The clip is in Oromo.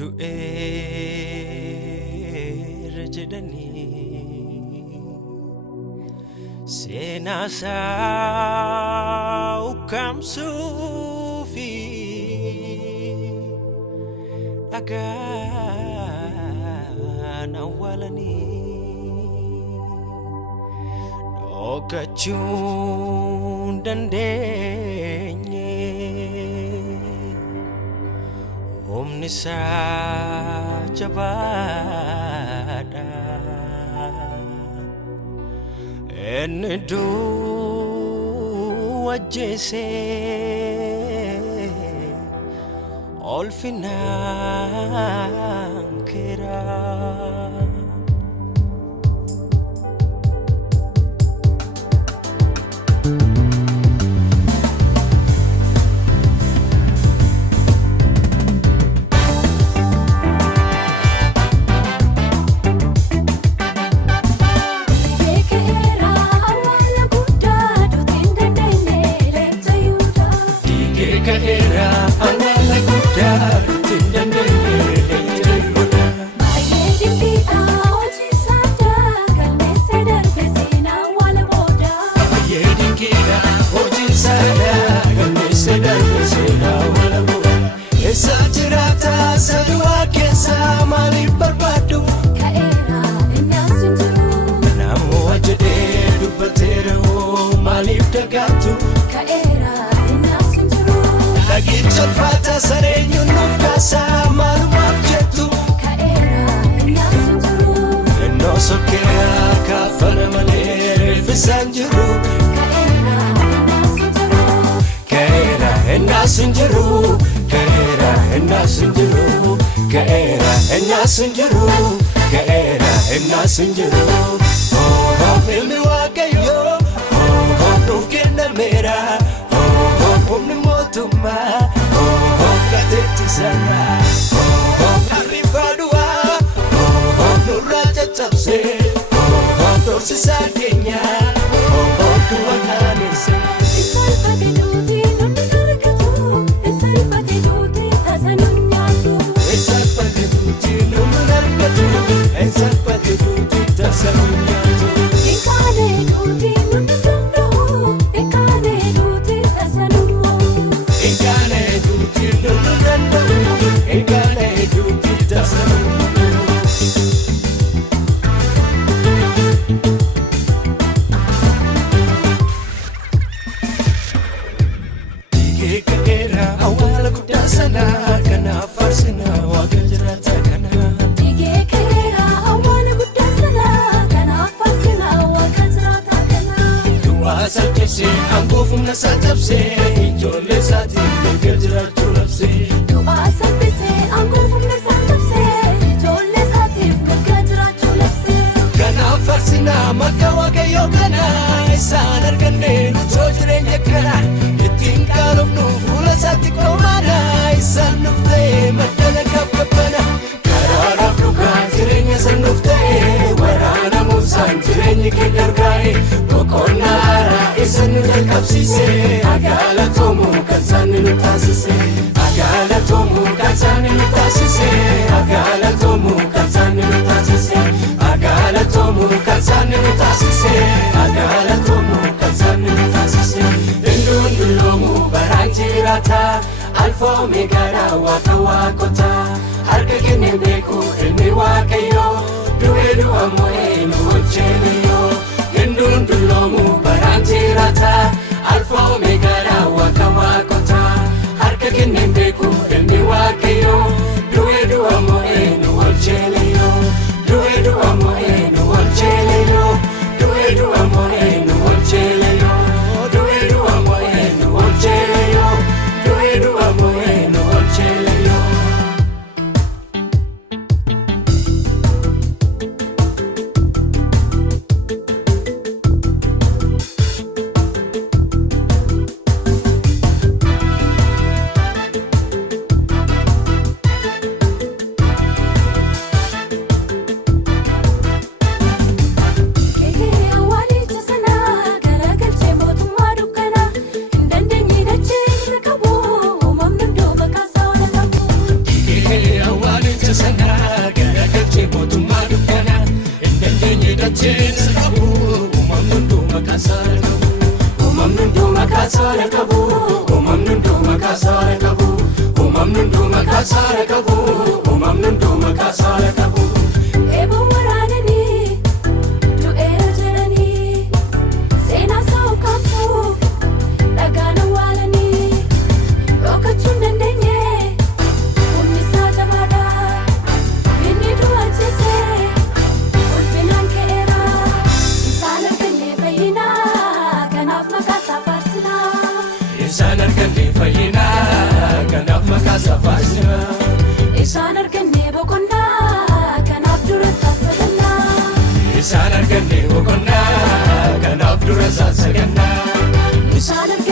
du'eera jedhanii seenaa isaa ukkaamsuufi dhagaan awwaalanii dhokachuu hin dandeenye humni isaa jabaadha inni du'a ajjeesee olfinaan keeraa. Fata sareño nuf casa malumak jetu Kaera inasunjuru No sokera kafana manere fisanjuru Kaera inasunjuru Kaera inasunjuru Kaera inasunjuru Kaera inasunjuru Oh oh ilmi wakayo Oh oh nuf kena mera Oh oh umni motuma Sana oh oh arrivadua oh oh nurraja chapse oh oh dorsi sadenya oh oh tuananese Isalpati duti nunni nargatu Isalpati duti tasanunyatu Isalpati duti nunni nargatu Isalpati duti tasanunyatu Ikane duti nunni dandahu Ikane duti tasanummo Ikane duti nunni dandahu Ikane duti tasanummo Kaera awala kudasana kana farsina wakajrata kana Dige kaera awala kudasana kana farsina wakajrata kana Dua sajjese angofumna sajjabse ijolle sati wakajratu labse Dua sabbise angofumna sajjabse ijolle sati wakajratu labse Kana farsina makka wakayo kana isaan arganne nutoo jireenya kana ittiin qaalofnu fuula isaatti qomaadha isaan nuuf ta'e maddala qabqabbana karaadhaaf dhugaa jireenya san nuuf ta'e waraanamuuf isaan jireenyi kee gargaare boqonnaa haaraa isa nu jalqabsiise agaalatoomuu kan isaan nu taasise agaalatoomuu kan isaan nu taasise agaalatoomuu kan isaan nu taasise agaalatoomuu kan isaan nu taasise agaalatoomuu kan isaan nu taasise Indun dulomu baranjirata Alfa Omega waka wakota Harka kenne beku ilmi wakayo Duwe duwa moe nu olcheniyo Indun dulomu baranjirata Alfa Omega waka wakota Harka kenne beku ilmi wakayo Duwe duwa moe nu olcheniyo Duwe duwa moe nu olcheniyo Duwe duwa moe nu olcheniyo saara qabu uumamni hunduu maqaa saara qabu uumamni hunduu maqaa saara qabu uumamni hunduu maqaa saara qabu Eeboo waraananii du'eera jedhanii seenaa isaa kaasuuf dhagaan awwaalanii dhokachuu hin dandeenye humni isaa jabaadha inni du'aachise ulfinaan ka'eera isaan arganne fayyina kanaaf maqaa isaa faarsina isaan arganne fayyina kanaaf maqaa isaa faarsina isaan arganne boqonnaa kanaaf dura isaa sagannaa isaan arganne boqonnaa kanaaf dura isaa sagannaa isaan arganne